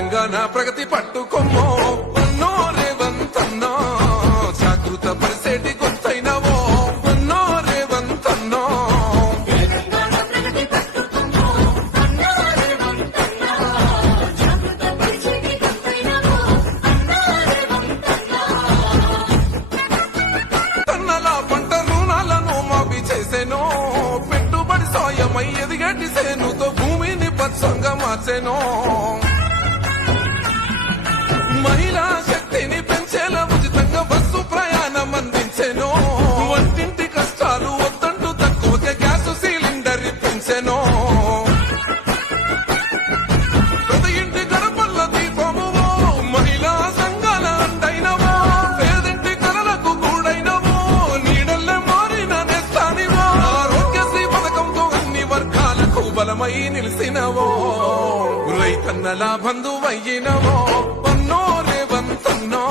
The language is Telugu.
తెలంగాణ ప్రగతి పట్టుకొమ్మో వన్నో రేవంతన్నో జాగృత పరిసేటి గొంతైనవో వన్నో రేవంతన్నో తన్నలా పంట రుణాలను మాఫీ చేసేనో పెట్టుబడి సాయమై ఎదిగటి సేనుతో భూమిని పచ్చంగా మార్చెనో మహిళా శక్తిని పెంచేలా ఉచితంగా బస్సు ప్రయాణం అందించెనో వంటింటి కష్టాలు వద్దంటూ తక్కువగా గ్యాస్ సిలిండర్ ఇప్పించెనో ప్రతి ఇంటి గడపల్ల దీపము మహిళా సంఘాల అండైనవో పేదింటి కలలకు కూడైనవో నీడల్లే మారిన నేస్తానివో ఆరోగ్యశ్రీ పథకంతో అన్ని వర్గాలకు బలమై నిలిసినవో రైతన్నల బంధువయ్యినవో వన్నో రేవంతన్నో